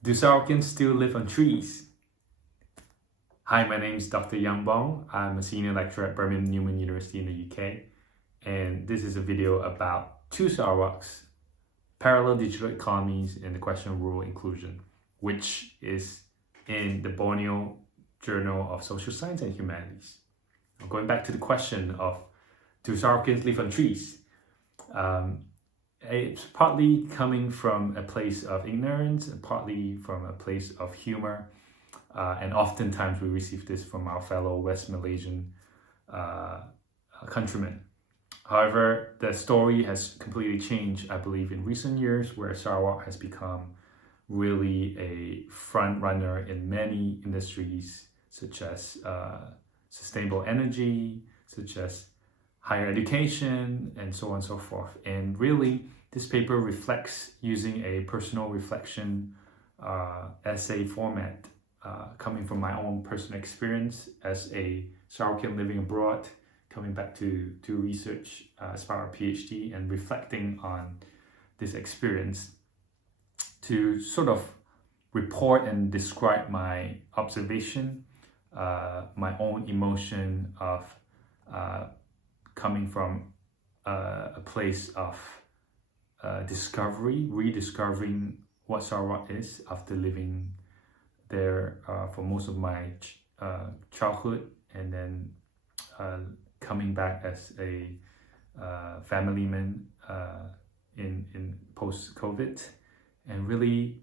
Do Sarawakians still live on trees? Hi, my name is Dr. Yang Bong. I'm a senior lecturer at Birmingham Newman University in the UK. And this is a video about two Sarawaks, parallel digital economies and the question of rural inclusion, which is in the Borneo Journal of Social Science and Humanities. Now, going back to the question of do Sarawakians live on trees? It's partly coming from a place of ignorance and partly from a place of humor. And oftentimes we receive this from our fellow West Malaysian countrymen. However, the story has completely changed, I believe, in recent years, where Sarawak has become really a front runner in many industries, such as sustainable energy, such as higher education, and so on and so forth. And really, this paper reflects using a personal reflection essay format, coming from my own personal experience as a Sarawakian living abroad, coming back to research as part of a PhD and reflecting on this experience to sort of report and describe my observation, my own emotion of coming from a place of rediscovering what Sarawak is after living there for most of my childhood, and then coming back as a family man in post-COVID, and really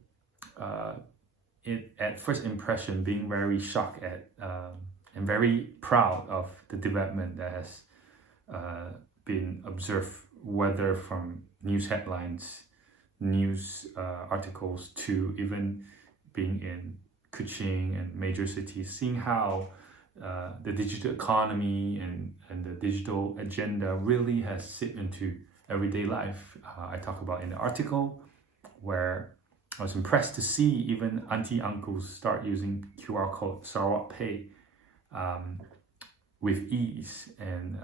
at first impression being very shocked at and very proud of the development that has been observed, whether from news headlines, news articles, to even being in Kuching and major cities, seeing how the digital economy and the digital agenda really has seeped into everyday life. I talk about in the article where I was impressed to see even auntie uncles start using QR code Sarawak Pay with ease, and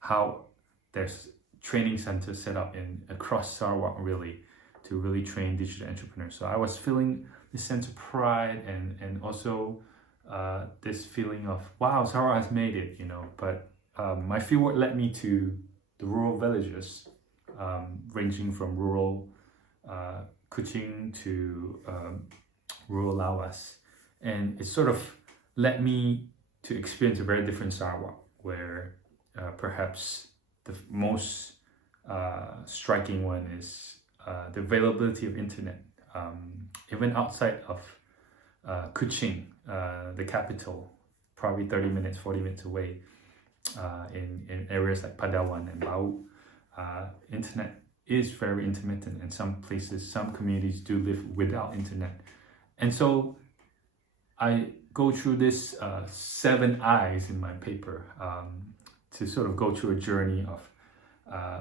how there's training centers set up across Sarawak really to really train digital entrepreneurs. So I was feeling this sense of pride and also this feeling of, wow, Sarawak has made it, But my fieldwork led me to the rural villages, ranging from rural Kuching to rural Lawas. And it sort of led me to experience a very different Sarawak, where perhaps the most striking one is the availability of internet. Even outside of Kuching, the capital, probably 30 minutes, 40 minutes away, in areas like Padawan and Bau, internet is very intermittent, and some places, some communities do live without internet. And so I go through this 7 eyes in my paper to sort of go through a journey of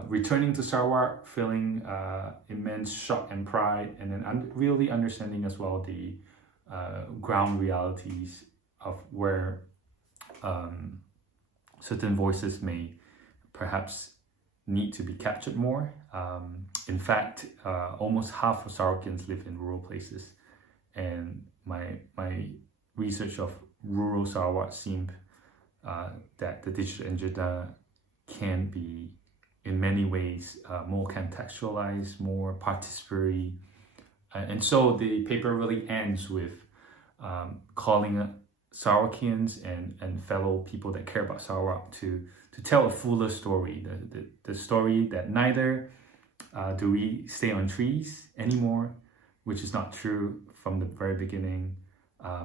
returning to Sarawak, feeling immense shock and pride, and then really understanding as well the ground realities of where certain voices may perhaps need to be captured more. In fact, almost half of Sarawakians live in rural places, and my research of rural Sarawak seemed that the digital agenda can be in many ways more contextualized, more participatory. And so the paper really ends with calling Sarawakians and fellow people that care about Sarawak to tell a fuller story, the story that neither do we stay on trees anymore, which is not true from the very beginning,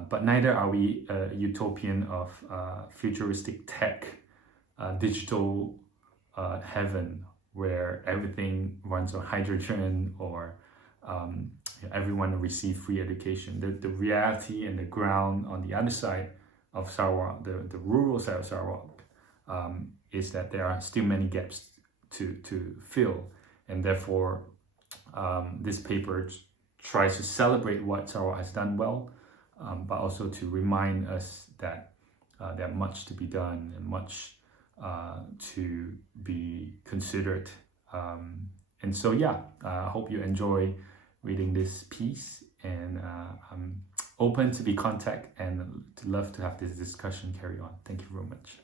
but neither are we a utopian of futuristic tech, digital heaven, where everything runs on hydrogen, or everyone will receive free education. The reality and the ground on the other side of Sarawak, the rural side of Sarawak, is that there are still many gaps to fill, and therefore this paper tries to celebrate what Sarawak has done well, but also to remind us that there's much to be done and much to be considered. And so, I hope you enjoy reading this piece, and I'm open to be contact and to love to have this discussion carry on. Thank you very much.